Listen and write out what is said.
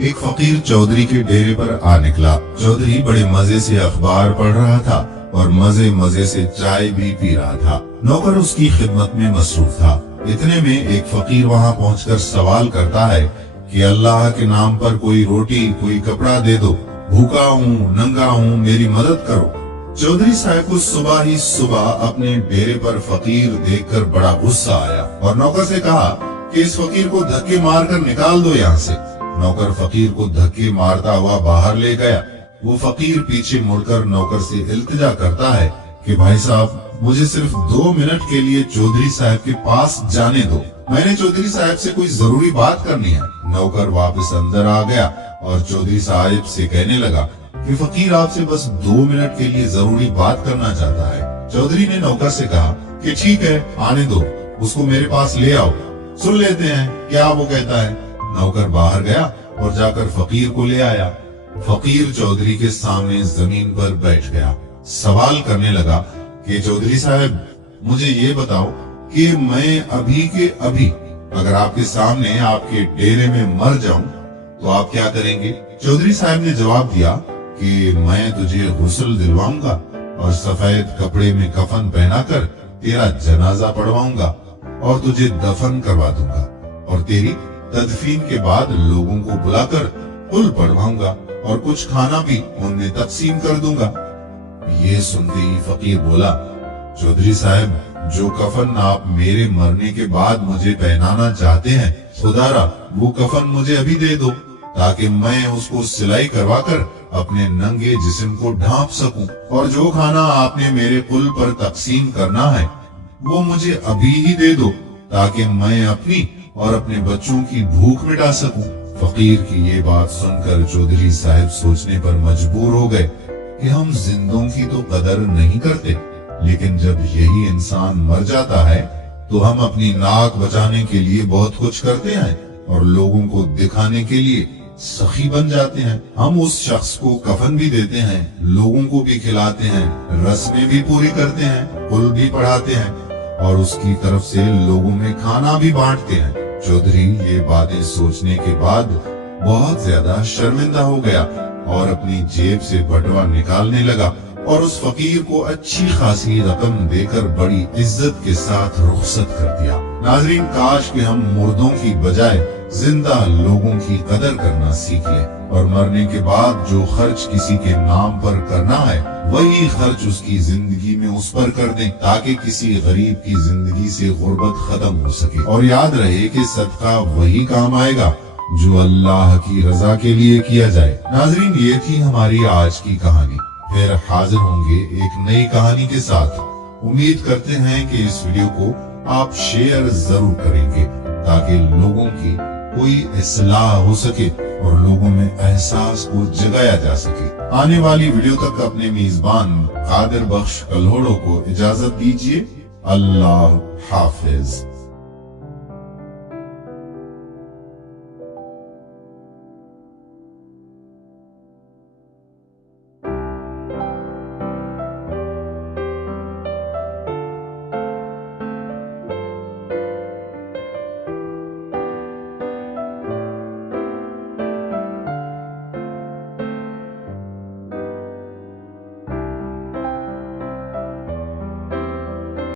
एक फकीर चौधरी के डेरे पर आ निकला। चौधरी बड़े मजे से अखबार पढ़ रहा था और मजे मजे से चाय भी पी रहा था। नौकर उसकी खिदमत में मसरूफ था। इतने में एक फकीर वहां पहुंचकर सवाल करता है कि अल्लाह के नाम पर कोई रोटी कोई कपड़ा दे दो, भूखा हूँ नंगा हूँ, मेरी मदद करो। चौधरी साहब को सुबह ही सुबह अपने डेरे पर फकीर देखकर बड़ा गुस्सा आया और नौकर से कहा कि इस फकीर को धक्के मारकर निकाल दो यहाँ से। नौकर फकीर को धक्के मारता हुआ बाहर ले गया। वो फकीर पीछे मुड़कर नौकर से इल्तिजा करता है कि भाई साहब, मुझे सिर्फ 2 मिनट के लिए चौधरी साहब के पास जाने दो, मैंने चौधरी साहब से कोई जरूरी बात करनी है। नौकर वापस अंदर आ गया और चौधरी साहब से कहने लगा कि फकीर आपसे बस 2 मिनट के लिए जरूरी बात करना चाहता है। चौधरी ने नौकर से कहा कि ठीक है, आने दो, उसको मेरे पास ले आओ, सुन लेते हैं क्या वो कहता है। नौकर बाहर गया और जाकर फकीर को ले आया। फकीर चौधरी के सामने जमीन पर बैठ गया। सवाल करने लगा कि चौधरी साहब, मुझे ये बताओ कि मैं अभी के अभी अगर आपके सामने आपके डेरे में मर जाऊं तो आप क्या करेंगे? चौधरी साहब ने जवाब दिया कि मैं तुझे गुस्ल दिलवाऊंगा और सफेद कपड़े में कफन पहनाकर तेरा जनाजा पढ़वाऊंगा और तुझे दफन करवा दूंगा और तेरी तदफीन के बाद लोगों को बुलाकर कुल पढ़वाऊंगा और कुछ खाना भी उन्हें तकसीम कर दूंगा। ये सुनते ही फकीर बोला, चौधरी साहब, जो कफन आप मेरे मरने के बाद मुझे पहनाना चाहते हैं, खुदारा वो कफन मुझे अभी दे दो ताकि मैं उसको सिलाई करवाकर अपने नंगे जिस्म को ढांप सकूं, और जो खाना आपने मेरे कुल पर तकसीम करना है वो मुझे अभी ही दे दो ताकि मैं अपनी और अपने बच्चों की भूख मिटा सकूं। फकीर की ये बात सुनकर चौधरी साहब सोचने पर मजबूर हो गए कि हम जिंदों की तो कदर नहीं करते, लेकिन जब यही इंसान मर जाता है तो हम अपनी नाक बचाने के लिए बहुत कुछ करते हैं और लोगों को दिखाने के लिए सखी बन जाते हैं। हम उस शख्स को कफन भी देते हैं, लोगों को भी खिलाते हैं, रस्में भी पूरी करते हैं, कुल भी पढ़ाते हैं और उसकी तरफ से लोगों में खाना भी बांटते हैं। चौधरी ये बातें सोचने के बाद बहुत ज्यादा शर्मिंदा हो गया और अपनी जेब से बटवा निकालने लगा और उस फकीर को अच्छी खासी रकम देकर बड़ी इज्जत के साथ रुखसत कर दिया। नाजरीन, काश कि हम मुर्दों की बजाय जिंदा लोगों की कदर करना सीख लें और मरने के बाद जो खर्च किसी के नाम पर करना है वही खर्च उसकी जिंदगी में उस पर कर दें ताकि किसी गरीब की जिंदगी से गुर्बत खत्म हो सके। और याद रहे कि सदका वही काम आएगा जो अल्लाह की रजा के लिए किया जाए। नाजरीन, ये थी हमारी आज की कहानी। फिर हाजिर होंगे एक नई कहानी के साथ। उम्मीद करते हैं कि इस वीडियो को आप शेयर जरूर करेंगे ताकि लोगों की कोई इस्लाह हो सके और लोगों में एहसास को जगाया जा सके। आने वाली वीडियो तक अपने मेजबान कादिर बख्श कल्होड़ो को इजाजत दीजिए। अल्लाह हाफिज।